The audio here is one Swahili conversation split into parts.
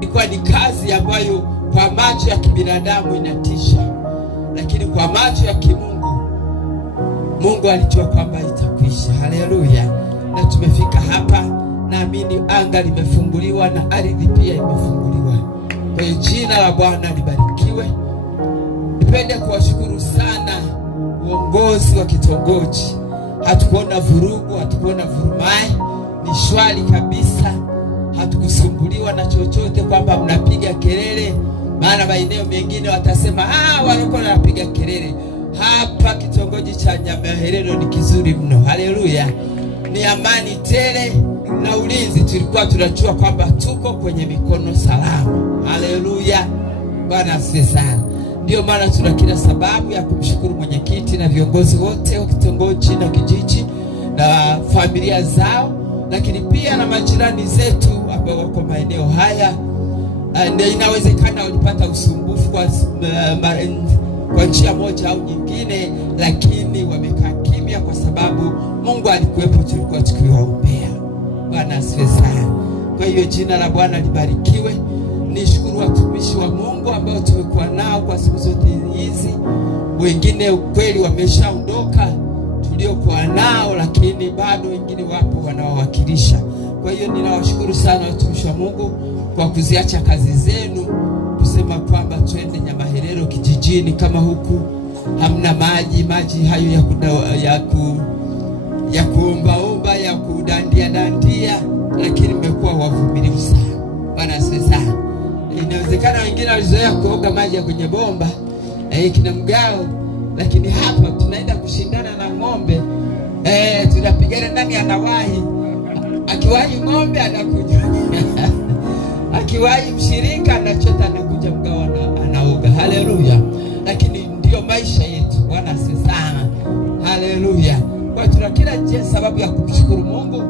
Ilikuwa ni kazi ambayo kwa macho ya kibinadamu inatisha, lakini kwa macho ya kimungu, Mungu alijua kwamba itakwisha. Haleluya! Na tumefika hapa, naamini anga limefunguliwa na ardhi pia imefunguliwa. Kwa hiyo jina la Bwana libarikiwe. Nipende kuwashukuru sana uongozi wa kitongoji. Hatukuona vurugu, hatukuona vurumai, ni shwari kabisa. Hatukusumbuliwa na chochote kwamba mnapiga kelele, maana maeneo mengine watasema walikuwa wanapiga kelele. Hapa kitongoji cha Nyamaherero ni kizuri mno. Haleluya! Ni amani tele na ulinzi. Tulikuwa tunajua kwamba tuko kwenye mikono salama. Haleluya! Bwana asifiwe sana. Ndio maana tuna kila sababu ya kumshukuru mwenyekiti na viongozi wote wa kitongoji na kijiji na familia zao, lakini pia na majirani zetu ambao wako maeneo haya. Ndio inawezekana walipata usumbufu kwa njia moja au nyingine, lakini wamekaa kimya kwa sababu Mungu alikuwepo, tulikuwa tukiwaombea. Bwana asifiwe sana. Kwa hiyo jina la Bwana libarikiwe. Nishukuru watumishi wa Mungu ambao tumekuwa nao kwa siku zote hizi. Wengine ukweli wameshaondoka tuliokuwa nao, lakini bado wengine wapo wanaowakilisha. Kwa hiyo ninawashukuru sana watumishi wa Mungu kwa kuziacha kazi zenu kusema kwamba twende Nyamaherero kijijini. Kama huku hamna maji hayo ya kuomba ya kudandia, lakini mmekuwa wavumilivu sana. Bwana asifiwe sana. Inawezekana wengine walizoea kuoga maji ya kwenye bomba kina mgao, lakini hapa tunaenda kushindana na ng'ombe. Tunapigana nani anawahi. Akiwahi ng'ombe anakuja akiwahi mshirika anachota, anakuja mgao anaoga. Haleluya! Lakini ndio maisha yetu. Bwana asifiwe sana. Haleluya! Kwa tuna kila njia sababu ya kumshukuru Mungu.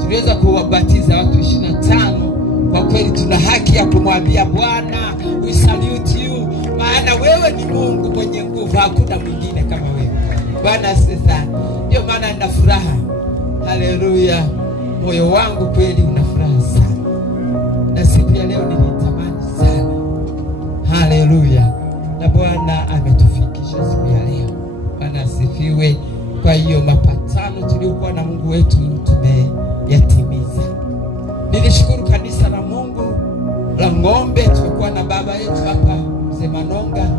Tuliweza kuwabatiza watu 25. Kwa kweli tuna haki ya kumwambia Bwana, we salute you, maana wewe ni Mungu mwenye nguvu, hakuna mwingine kama wewe. Bwana asifiwe sana. Ndio maana nina furaha. Haleluya. Moyo wangu kweli una furaha sana. Na siku ya leo nilitamani sana. Haleluya. Na Bwana ametufikisha siku ya leo. Bwana asifiwe. Kwa hiyo mapatano tuliokuwa na Mungu wetu tumeyatimiza. Nilishukuru kanisa la Mungu la Ng'ombe. Tulikuwa na baba yetu hapa Mzee Manonga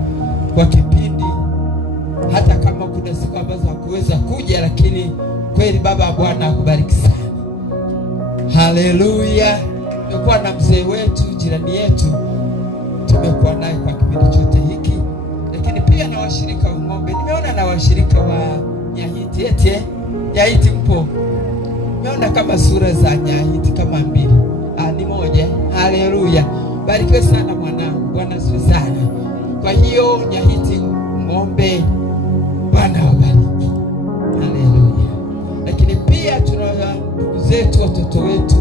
kwa kipindi, hata kama kuna siku ambazo hakuweza kuja, lakini kweli baba, Bwana akubariki sana. Haleluya. Tumekuwa na mzee wetu, jirani yetu, tumekuwa naye kwa kipindi chote hiki, lakini pia na washirika wa Ng'ombe. Nimeona na washirika wa Nyahiti. Nyahiti mpo? Nimeona kama sura za Nyahiti kama mbili. Ni moja. Haleluya. Barikiwe sana mwanangu. Bwana asifiwe sana. Kwa hiyo Nyahiti, Ng'ombe, Bwana wabariki. Haleluya. Lakini pia tuna ndugu zetu, watoto wetu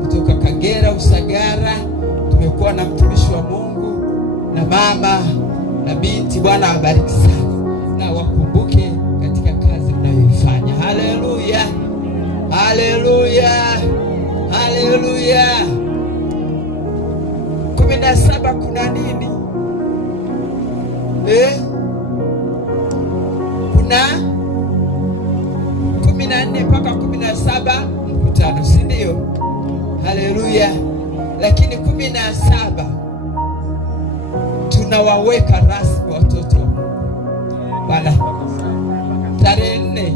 kutoka Kagera, Usagara. Tumekuwa na mtumishi wa Mungu na mama na binti. Bwana wabariki sana na wakumbuke katika kazi mnayoifanya. Haleluya. Haleluya. Haleluya. 17 kuna nini? Kuna 14 mpaka 17 mkutano, si ndio? Haleluya. Lakini 17 tunawaweka rasmi watoto Bwana. Tarehe 4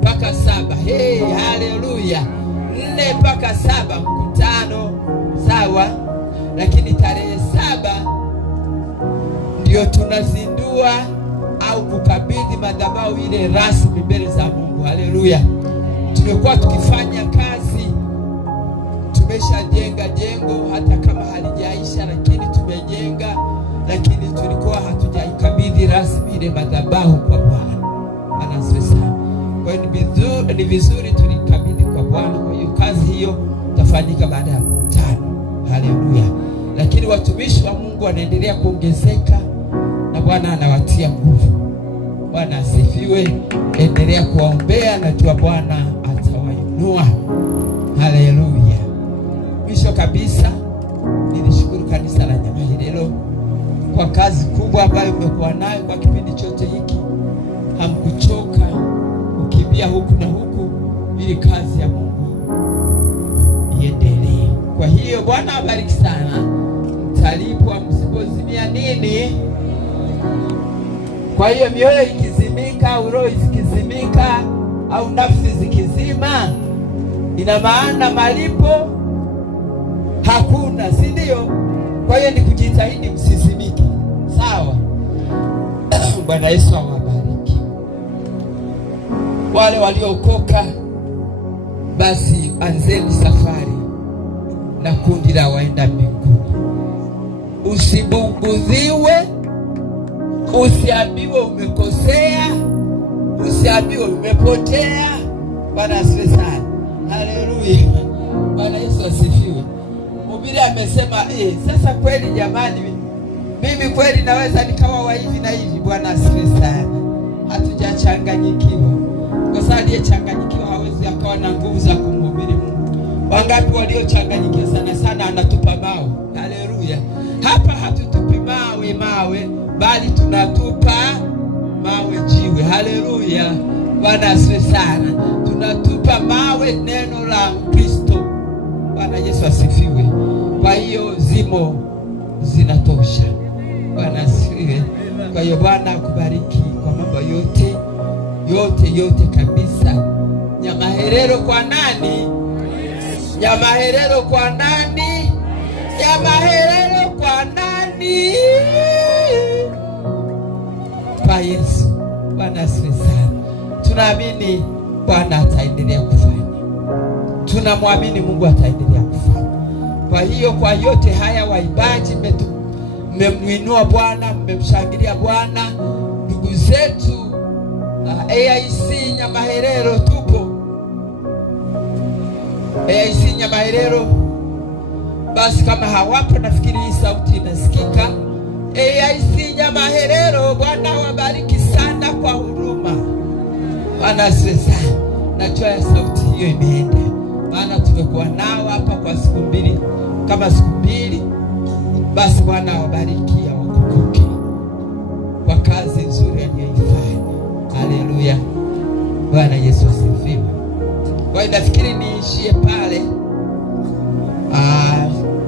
mpaka 7. Haleluya. 4 mpaka 7 mkutano, sawa. Lakini tarehe 7 ndio tunazindua au kukabidhi madhabahu ile rasmi mbele za Mungu. Haleluya. Tumekuwa tukifanya kazi, tumeshajenga jengo hata kama halijaisha, lakini tumejenga, lakini tulikuwa hatujaikabidhi rasmi ile madhabahu kwa Bwana. Anasema kwa hiyo ni vizuri tulikabidhi kwa Bwana. Kwa hiyo kazi hiyo itafanyika baada ya mkutano. Haleluya. Lakini watumishi wa Mungu wanaendelea kuongezeka na Bwana anawatia nguvu. Bwana asifiwe. Endelea kuwaombea, najua Bwana atawainua. Haleluya. Mwisho kabisa, nilishukuru kanisa la Nyamahirelo kwa kazi kubwa ambayo mmekuwa nayo kwa kipindi chote hiki. Hamkuchoka kukimbia huku na huku ili kazi ya Mungu iendelee. Kwa hiyo Bwana abariki sana. Mtalipwa msipozimia nini? Kwa hiyo mioyo ikizimika au roho zikizimika au nafsi zikizima, ina maana malipo hakuna, si ndio? Kwa hiyo ni kujitahidi msizimike, sawa? Bwana Yesu awabariki. Wale waliokoka basi anzeni safari na kundi la waenda mbinguni. Usibugudhiwe, usiambiwe umekosea, usiambiwe umepotea. Bwana asifiwe sana. Haleluya. Bwana Yesu asifiwe. Mhubiri amesema sasa kweli jamani, mimi kweli naweza nikawa wa hivi na hivi. Bwana asifiwe sana. Hatujachanganyikiwa. Kwa sababu aliyechanganyikiwa hawezi akawa na nguvu za kumhubiri Mungu. Wangapi waliochanganyikiwa sana anatupa mawe. Haleluya. Hapa hatutupi mawe bali tunatupa mawe jiwe. Haleluya. Bwana asifiwe sana. Tunatupa mawe neno la Kristo. Bwana Yesu asifiwe. Kwa hiyo zimo zinatosha. Bwana asifiwe. Kwa hiyo Bwana akubariki kwa mambo yote kabisa. Nyamahirelo kwa nani? Nyamahirelo kwa nani? Nyamahirelo kwa nani? Kwa Yesu. Bwana asifiwe sana. Tunaamini Bwana ataendelea kufanya. Tunamwamini Mungu ataendelea kufanya. Kwa hiyo kwa yote haya waimbaji mmemwinua Bwana, mmemshangilia Bwana. Ndugu zetu AIC Nyamahirelo tupo. AIC Nyamahirelo, basi kama hawapo nafikiri hii sauti inasikika. AIC Nyamahirelo, Bwana wabariki sana kwa huruma. Bwana asifiwe sana. Najua ya sauti hiyo imeenda, maana tumekuwa nao hapa kwa siku mbili, kama siku mbili. Basi Bwana awabariki, awakumbuke kwa kazi nzuri aliyoifanya. Haleluya, Bwana Yesu asifiwe. Kwa hiyo nafikiri niishie pale.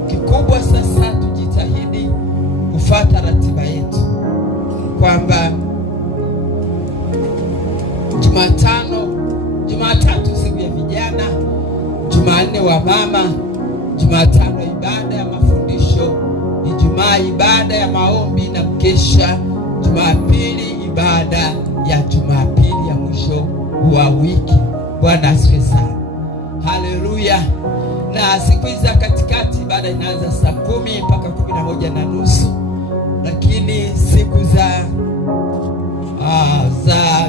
Kikubwa sasa tujitahidi kufuata ratiba yetu, kwamba Jumatatu siku ya vijana, Jumanne wa mama, Jumatano ibada ya mafundisho, Ijumaa ibada ya maombi na mkesha, Jumapili ibada ya Jumapili ya mwisho wa wiki. Bwana asifiwe sana. Haleluya. Na siku hizi za katikati ibada inaanza saa 10 mpaka 11:30, lakini siku za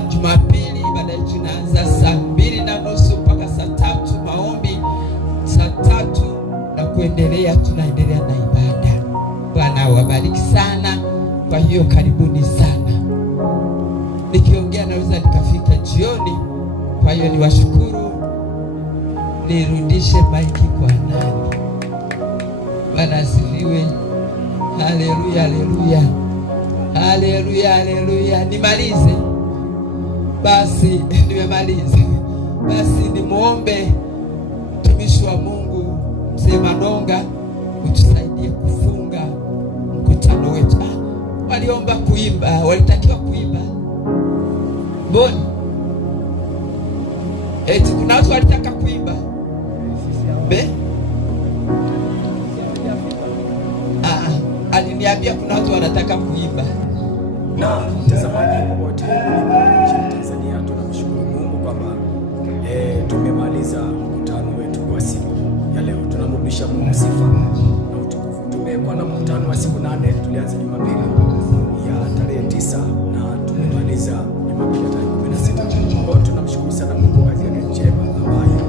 Jumapili ibada yetu inaanza saa 2:30 mpaka saa 3, maombi saa 3 na kuendelea. Tunaendelea na ibada. Bwana wabariki sana. Kwa hiyo karibuni sana. Nikiongea naweza nikafika jioni. Kwa hiyo niwashukuru. Nirudishe maiki kwa nani? Bwana asifiwe. Haleluya, haleluya, haleluya, haleluya. Nimalize basi. Nimemaliza basi. Nimuombe mtumishi wa Mungu Mzee Manonga utusaidie kufunga mkutano wetu. Waliomba kuimba, walitakiwa kuimba. Mbona eti kuna watu walitaka kuimba aliniambia kuna watu wanataka kuimba. Na mtazamaji wote nchini Tanzania, tunamshukuru Mungu kwamba tumemaliza mkutano wetu kwa siku ya leo. Tunamrudisha Mungu sifa na utukufu. Tumekuwa na mkutano wa siku 8. Tulianza Jumapili ya tarehe 9 na tumemaliza Jumapili ya tarehe 16. Kwa hiyo tunamshukuru sana Mungu kwa kazi yake njema ambayo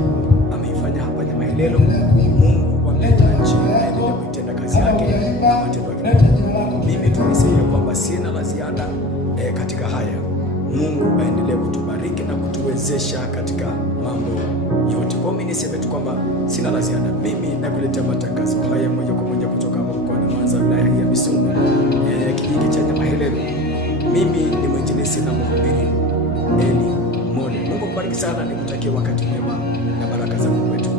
ameifanya hapa Nyamahelelo. Mungu wa mbingu na nchi aendelee kuitenda kazi yake na matendo yake. Mimi tunisema kwamba sina la ziada katika haya. Mungu aendelee kutubariki na kutuwezesha katika mambo yote. Kwa mimi niseme tu kwamba sina la ziada. Mimi nakuletea matangazo haya moja kwa moja kutoka mkoani Mwanza, wilaya ya Misungwi, kijiji cha Nyamahelelo. Mimi ni mwinjilisti na mhubiri Eli Mole. Mungu akubariki sana, nikutakie wakati mwema na baraka za Mungu wetu.